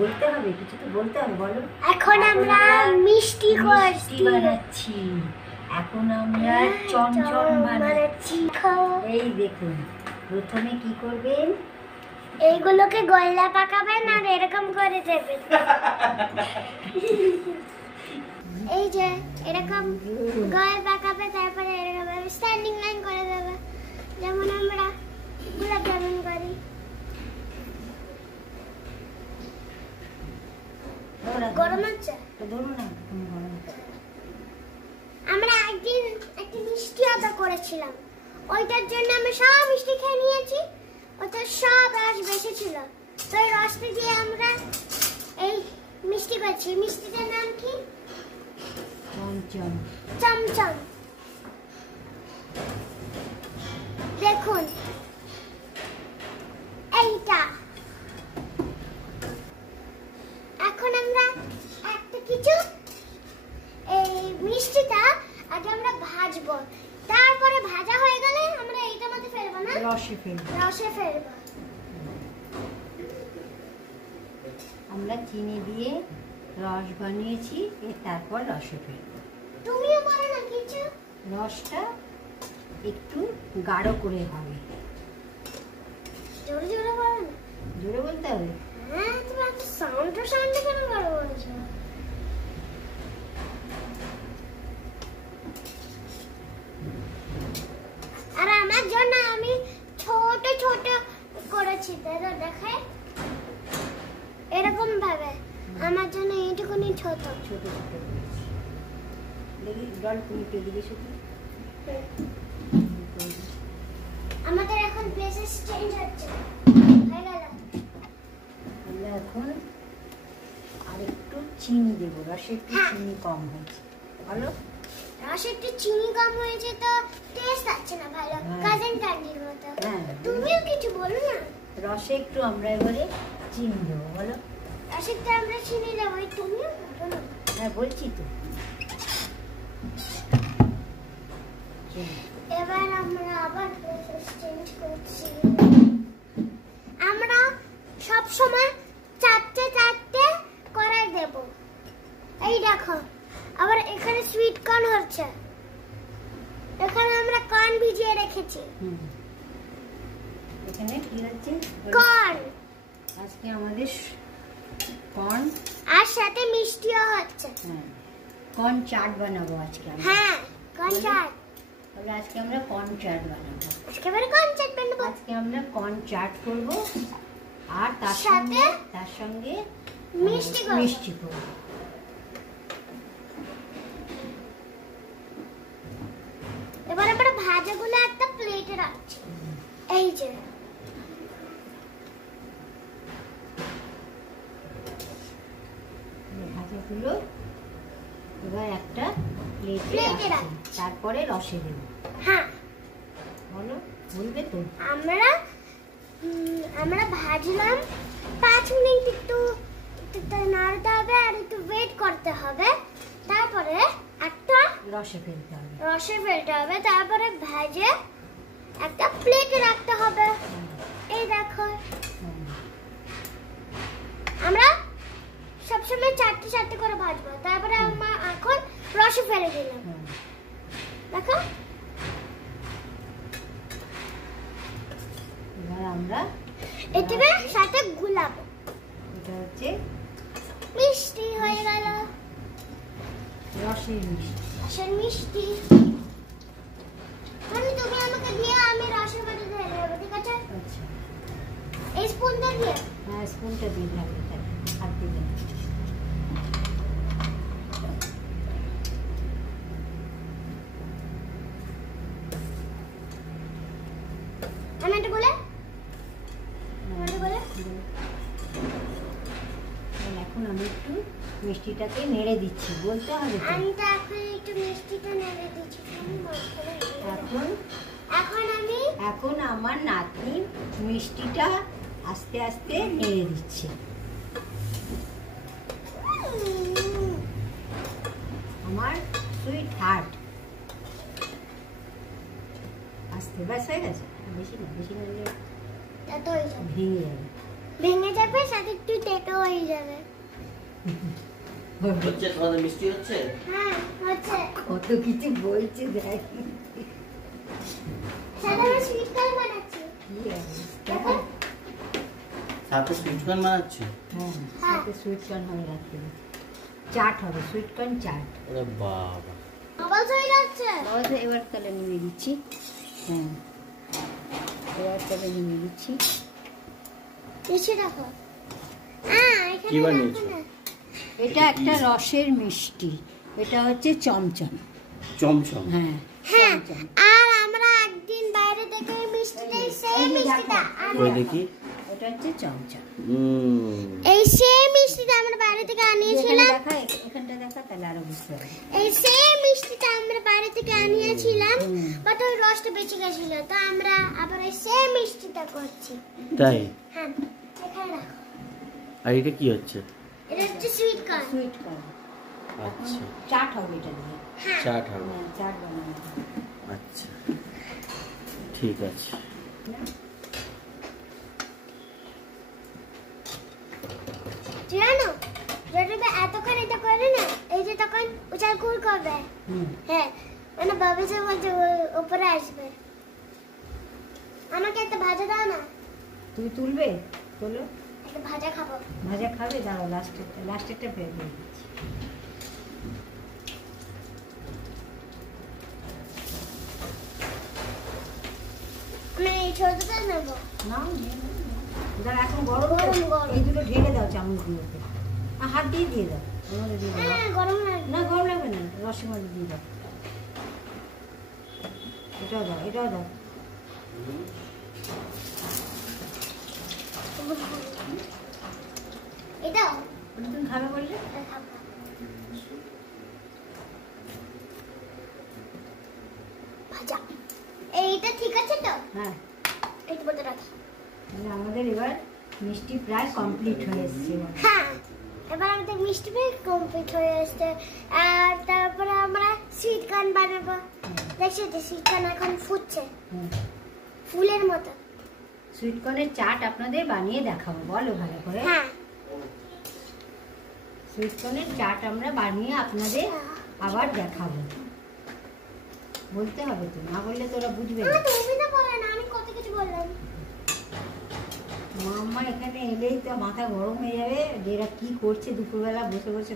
বলতে হবে, কিছু তো বলতে হবে, বলো। এখন আমরা মিষ্টি বানাচ্ছি। এখন আমরা চমচম বানাচ্ছি। এই দেখুন, প্রথমে কি করবেন, এইগুলোকে গয়লা পাকাবেন আর এরকম করে দেবেন। এই যে এরকম গয়লা পাকাবে, তারপরে এরকম স্ট্যান্ডিং লাইন করে দেবে, যেমন আমরা গোলাপ জামুন করি। গরম হচ্ছে, ধরুন না, গরম। আমরা একদিন একটা মিষ্টি অর্ডার করেছিলাম, ওইটার জন্য আমি সব মিষ্টি খেয়ে নিয়েছি, ওটা সব রস বেশি ছিল, তো এই রসটা দিয়ে আমরা এই মিষ্টি করছি। মিষ্টিটার নাম কি? চমচম। চমচম। দেখুন এইটা। এখন আমরা একটা কিছু এই মিষ্টিটা আগে আমরা ভাজবো, তারপরে ভাজা হয়ে গেলে আমরা এইটার মধ্যে ফেলবো না, রসে ফেলবো। রসে ফেলবো। আমরা চিনি দিয়ে রস বানিয়েছি, তারপর রসে ফেলবো। তুমিও বলো না কিছু। রসটা একটু গাঢ় করে হবে। জোরে জোরে বলো না। জোরে বলতে হবে? হ্যাঁ, তুমি এত সাউন্ড কেন গাঢ় বলছো? আর আমার জন্য আমি ছোট ছোট করেছি, দেখে এরকম ভাবে আমার জন্য এইটুকুনি ছোট ছোট ছোট দেখি জল তুমি দিবে শুধু। আমাদের এখন প্লেসেস চেঞ্জ হচ্ছে, হয়ে গেল। আমরা এখন আরেকটু চিনি দেবো, রসে একটু চিনি কম হয়েছে। ভালো, রসে একটু চিনি কম হয়েছে তো টেস্ট আছে না ভালো, কাজেন ক্যান্ডির মতো। তুমিও কিছু বলো না। রসে একটু আমরা এবারে চিনি দেবো, বলো। রসে একটু আমরা চিনি দেবো, তুমিও বলো না। হ্যাঁ, বলছি তো। এবার আমরা আবার প্লেসেস চেঞ্জ করছি। আমরা সব সময় চারটে চারটে করে দেব। এই দেখো, আবার এখানে সুইট কর্ন হচ্ছে, এখানে আমরা কর্ন ভিজিয়ে রেখেছি। এখানে কি হচ্ছে? কর্ন। আজকে আমাদের কর্ন আর সাথে মিষ্টিও হচ্ছে। হ্যাঁ, কর্ন চাট বানাবো আজকে আমরা। হ্যাঁ, কর্ন চাট। তাহলে আজকে আমরা কর্ন চাট বানাবো। আজকে আমরা কর্ন চাট বানাবো। আজকে আমরা কর্ন চাট করব, আর তার সঙ্গে মিষ্টি করব। এবার আমরা ভাজাগুলো একটা প্লেটে রাখছি। এই যে ভাজাগুলো এবার একটা প্লেটে রাখছি, তারপরে রসে দেব। হ্যাঁ, বলো, বলবে তো। আমরা ভাজলাম 5 মিনিট, একটু নাড়তে হবে আর একটু ওয়েট করতে হবে, তারপরে একটা রসে ফেলতে হবে, তারপরে ভেজে একটা প্লেটে রাখতে হবে। এই দেখো, আমরা সবসময় চারটে চারটে করে ভাজবো, তারপরে আমরা এখন রসে ফেলে দিলাম। দেখো, এবার আমরা এটাকে সাথে গুলাবো। এটা হচ্ছে মিষ্টি হয়ে গেল, রসের মিষ্টি। তুমি আমাকে দিয়ে, আমি রসের মধ্যে ঢেলে দেবো, ঠিক আছে? আচ্ছা, এই স্পুনটা দিয়ে। হ্যাঁ, স্পুনটা দিয়ে ঢাকবে, তাই হাত দিয়ে। আমি একটু বলে এখন আমি একটু মিষ্টিটাকে নেড়ে দিচ্ছি, বলতে হবে তো। আমি তো এখন একটু মিষ্টিটা নেড়ে দিচ্ছি। এখন আমার নাতনি মিষ্টিটা আস্তে আস্তে নেড়ে দিচ্ছে। আমার সুইট হার্ট। আস্তে, ব্যাস হয়ে গেছে। বেশি না, বেশি না, ভেঙে যাবে। ভেঙে যাবে, সাথে একটু তেতো হয়ে যাবে। হচ্ছে তোমাদের মিষ্টি হচ্ছে? হ্যাঁ হচ্ছে। কত কিছু বলছে দেখ। সাথে আমি সুইট কর্ন বানাচ্ছি। দেখো। সাথে সুইট কর্ন বানাচ্ছি? হ্যাঁ, সাথে সুইট কর্ন হবে রাত্রে। চাট হবে, সুইট কর্ন চাট। ওরে বাবা, আওয়াজ হয়ে যাচ্ছে। আওয়াজ এবার তাহলে নিয়ে দিচ্ছি। হ্যাঁ, এবার তাহলে নিয়ে দিচ্ছি। নিচে রাখো। কি বানিয়েছো? এটা একটা রসের মিষ্টি, এটা হচ্ছে চমচম। চমচম? হ্যাঁ হ্যাঁ, চমচম। আর আমরা একদিন বাইরে থেকে ওই মিষ্টিটাই সেই মিষ্টিটা কই দেখি। এটা হচ্ছে চমচম। এই সেম মিষ্টিটা আমরা বাইরে থেকে আনিয়েছিলাম। দেখা, এখানটা দেখা, তাহলে আরো বুঝতে পারবে। এই সেম মিষ্টিটা আমরা বাইরে থেকে আনিয়েছিলাম, বাট ওই রসটা বেঁচে গেছিল, তো আমরা আবার এই সেম মিষ্টিটা করছি। তাই? হ্যাঁ, এখানে রাখো। আর এটা কি হচ্ছে? এটা হচ্ছে সুইট কর্ন। Sweet corn. আচ্ছা, চাট হবে এটা দিয়ে। হ্যাঁ, চাট হবে। হ্যাঁ, চাট বানানো হবে। আচ্ছা, ঠিক আছে। জানো যদি এতক্ষণ এটা করে না, এই যে তখন উচাল কুল করবে। হ্যাঁ, মানে বাবিসে বলছে উপরে আসবে। আমাকে একটা ভাজা দাও না। তুমি তুলবে? তোলো। একটা ভাজা খাবো। ভাজা খাবে? দাও, লাস্টেরটা বের করে দিচ্ছি। আমি এই ছোটটা নেবো। নাও, নিয়ে নাও। দাঁড়া, এখন গরম তো। গরম, গরম। এই দুটো ঢেলে দাও চামচগুলোতে। হাত দিয়ে দাও, ওর মধ্যে দিয়ে দাও। হ্যাঁ, গরম লাগবে। না, গরম লাগবে না, রসের মধ্যে দিয়ে দাও। এটাও দাও, এটাও দাও। এটাও ওটা তুমি খাবে বললে? এটা খাবো। ভাজা। এইটা ঠিক আছে তো? হ্যাঁ, এইটা বলতে রাখি। মানে আমাদের এবার মিষ্টি প্রায় কমপ্লিট হয়ে এসছে। হ্যাঁ, এবার আমাদের মিষ্টি পেয়ে কমপ্লিট হয়ে আসছে। আর তারপরে আমরা সুইট কর্ন বানাবো। দেখছি যে সুইট কর্ন এখন ফুটছে ফুলের মতো। সুইট কর্নের চাট আপনাদের বানিয়ে দেখাবো, বলো ভালো করে। হ্যাঁ, সুইট কর্নের চাট আমরা বানিয়ে আপনাদের আবার দেখাবো। বলতে হবে তো, না বললে তোরা বুঝবে না। তুমি তো বলে না, আমি কত কিছু বললাম। মাম্মা এখানে এলেই তো মাথা গরম হয়ে যাবে যে এরা কি করছে, দুপুরবেলা বসে বসে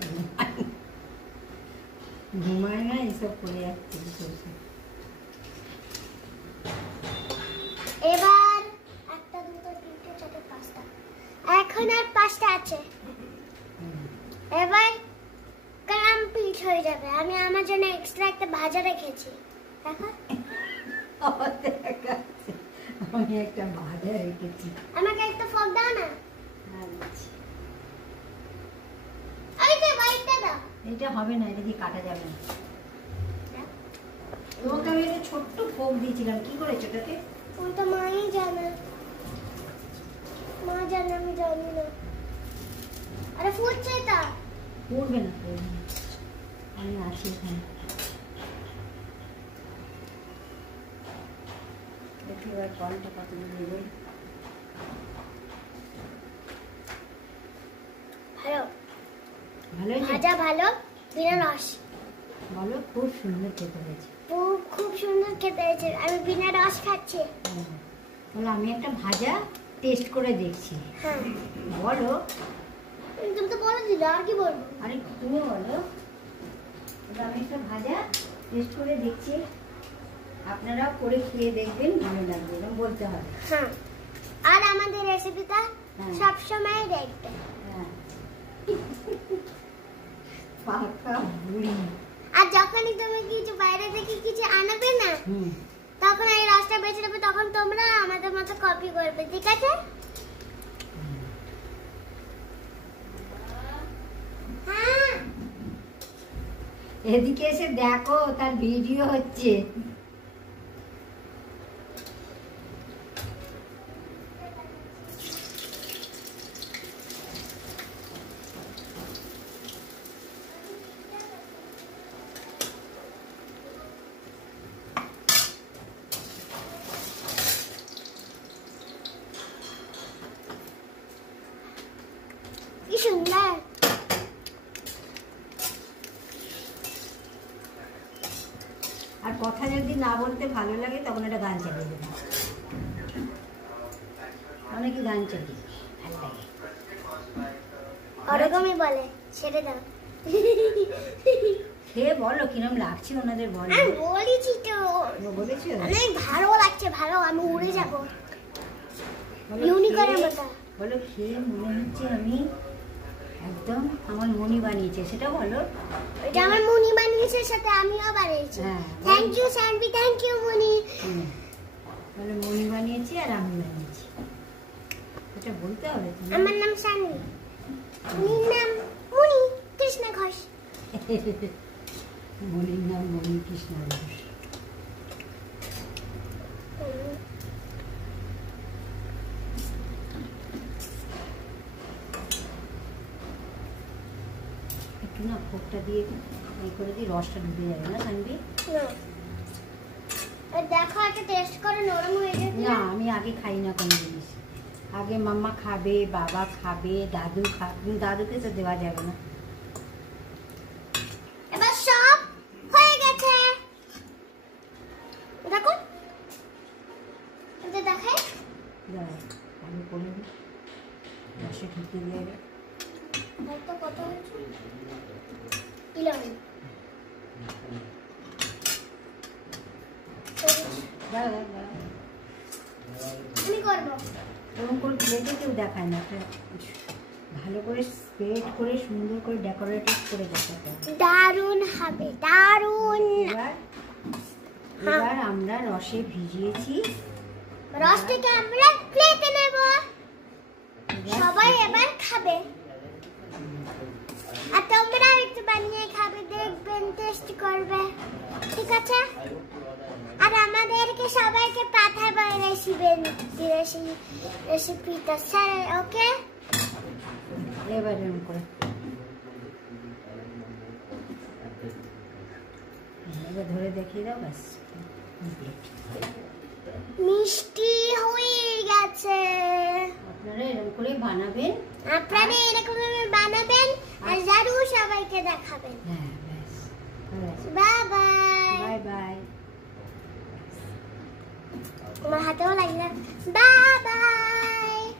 ঘুমায় না, এসব করে যাচ্ছে বসে বসে। এবার একটা দুটো তিনটে চারটে পাঁচটা, এখন আর পাঁচটা আছে। এবার কমপ্লিট হয়ে যাবে। আমি আমার জন্য এক্সট্রা একটা ভাজা রেখেছি, দেখো। দেখাচ্ছে, আমি একটা ভাজা রেখেছি। আমাকে একটা ফোক দাও না। আচ্ছা, এইটা বাইটটা দাও। এটা হবে না, এটা দিয়ে কাটা যাবে না। তোমাকে আমি একটা ছোট্ট ফোক দিয়েছিলাম, কি করেছো ওটাকে? ওটা মাই জানে, মা জানে, আমি জানি না। আরে ফুটছে এটা। পড়বে না, পড়বে না, আমি আছি এখানে। দেখি এবার কলটা কত দেবে। ভালো ভালো হয়েছে? ভাজা, ভালো বিনা রস। বলো, খুব সুন্দর খেতে হয়েছে। খুব সুন্দর খেতে হয়েছে। আমি বিনা রস খাচ্ছি। বলো, আমি একটা ভাজা টেস্ট করে দেখছি। হ্যাঁ, বলো। তুমি তো বলে দিলে, আর কি বলবো? আরে তুমি বলো। বলো, আমি একটা ভাজা টেস্ট করে দেখছি, আপনারাও করে খেয়ে দেখবেন, ভালো লাগবে, এরকম বলতে হবে। হ্যাঁ, আর আমাদের রেসিপিটা হ্যাঁ। সবসময় দেখবে। হ্যাঁ। পাকা বুড়ি। আর যখনই তুমি কিছু বাইরে থেকে কিছু আনবে না, তখন এই রাস্তা বেঁচে নেবে, তখন তোমরা আমাদের মতো কপি করবে, ঠিক আছে? হ্যাঁ, এদিকে এসে দেখো, তার ভিডিও হচ্ছে। কি সুন্দর কথা যদি না বলতে ভালো লাগে তখন একটা গান চালিয়ে দেবো। অনেকে গান চালিয়ে ভালো লাগে। ওরকমই বলে, ছেড়ে দাও। খেয়ে বলো কিরম লাগছে ওনাদের বলো। আমি বলেছি তো, বলেছি অনেক ভালো লাগছে, ভালো, আমি উড়ে যাবো বলো ইউনিকর্নের খেয়ে- মতো। বলো খেয়ে মনে হচ্ছে আমি একদম আমার মনি বানিয়েছে, সেটা বলো। এটা আমার মুনি বানিয়েছে, সাথে আমিও বানিয়েছি। হ্যাঁ। Thank you Sanvi, thank you Muni. বলো মনি বানিয়েছি আর আমি বানিয়েছি, এটা বলতে হবে তো। আমার নাম সানভি, মুনির নাম মুনি কৃষ্ণ ঘোষ। মনির নাম মনি কৃষ্ণ ঘোষ। একটু না ফোকটা দিয়ে এই করে দিই, রসটা ডুবে যাবে না সানবি? দেখো একটা টেস্ট করে, নরম হয়ে যাবে। না আমি আগে খাই না কোনো জিনিস, আগে মাম্মা খাবে, বাবা খাবে, দাদু খাবে, দাদুকে তো দেওয়া যাবে না। এবার সব হয়ে গেছে, দেখো এটা দেখাই। দাঁড়াও, আমি করে দিই, রসে ঢুকে দিয়ে যাবে। দেখো কত হয়েছে, 11। দাঁড়াও, দাঁড়াও। আমি করবো। এরকম করে প্লেটে কেউ দেখায় না, একটা ভালো করে স্প্রেড করে সুন্দর করে ডেকোরেটেড করে দেখাতে হবে। দারুণ হবে, দারুণ। এবার আমরা রসে ভিজিয়েছি, রসটাকে আমরা প্লেটে নেব, সবাই এবার খাবে। আর তোমরা একটু বানিয়ে খাবে, দেখবেন, টেস্ট করবে, ঠিক আছে? আর আমাদেরকে সবাইকে পাঠাবে রেসিপিটা, স্যার, ওকে? এবার এরকম করে এবার ধরে দেখিয়ে দাও, ব্যাস মিষ্টি হয়ে গেছে। আপনারা এরকম করে বানাবেন, আপনারা এরকম বানাবেন আর জারু সবাইকে দেখাবেন। হ্যাঁ ব্যাস, বাই বাই। Bye bye. তোমার হাতেও লাগবে। Bye bye.